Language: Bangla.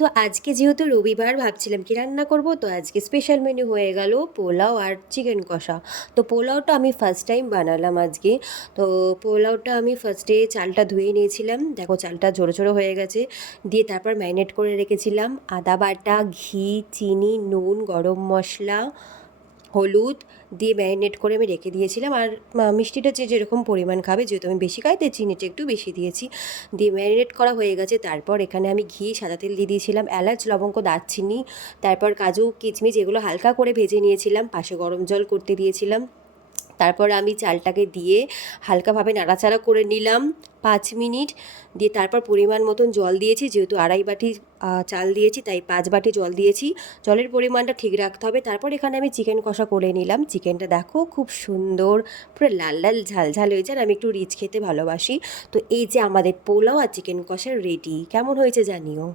তো আজকে যেহেতু রবিবার ভাবছিলাম কি রান্না করব, তো আজকে স্পেশাল মেনু হয়ে গেল পোলাও আর চিকেন কষা। তো পোলাওটা আমি ফার্স্ট টাইম বানালাম আজকে। তো পোলাওটা আমি ফার্স্টে চালটা ধুয়ে নিয়েছিলাম, দেখো চালটা ঝোড়ো ঝোড়ো হয়ে গেছে। দিয়ে তারপর ম্যারিনেট করে রেখেছিলাম আদা বাটা, ঘি, চিনি, নুন, গরম মশলা, হলুদ দিয়ে ম্যারিনেট করে আমি রেখে দিয়েছিলাম। আর মিষ্টিটা যে যেরকম পরিমাণ খাবে, যেহেতু আমি বেশি খাই তাই চিনিটা একটু বেশি দিয়েছি। দিয়ে ম্যারিনেট করা হয়ে গেছে। তারপর এখানে আমি ঘি, সাদা তেল দিয়ে দিয়েছিলাম, এলাচ, লবঙ্গ, দারচিনি, তারপর কাজু, কিচমিচ এগুলো হালকা করে ভেজে নিয়েছিলাম, পাশে গরম জল করতে দিয়েছিলাম। তারপর আমি চালটাকে দিয়ে হালকাভাবে নাড়াচাড়া করে নিলাম 5 মিনিট। দিয়ে তারপর পরিমাণ মতন জল দিয়েছি, যেহেতু আড়াই বাটি চাল দিয়েছি তাই 5 বাটি জল দিয়েছি। জলের পরিমাণটা ঠিক রাখতে হবে। তারপর এখানে আমি চিকেন কষা করে নিলাম। চিকেনটা দেখো খুব সুন্দর পুরো লাল লাল ঝাল ঝাল হয়েছে, আর আমি একটু রিচ খেতে ভালোবাসি। তো এই যে আমাদের পোলাও আর চিকেন কষা রেডি। কেমন হয়েছে জানিও।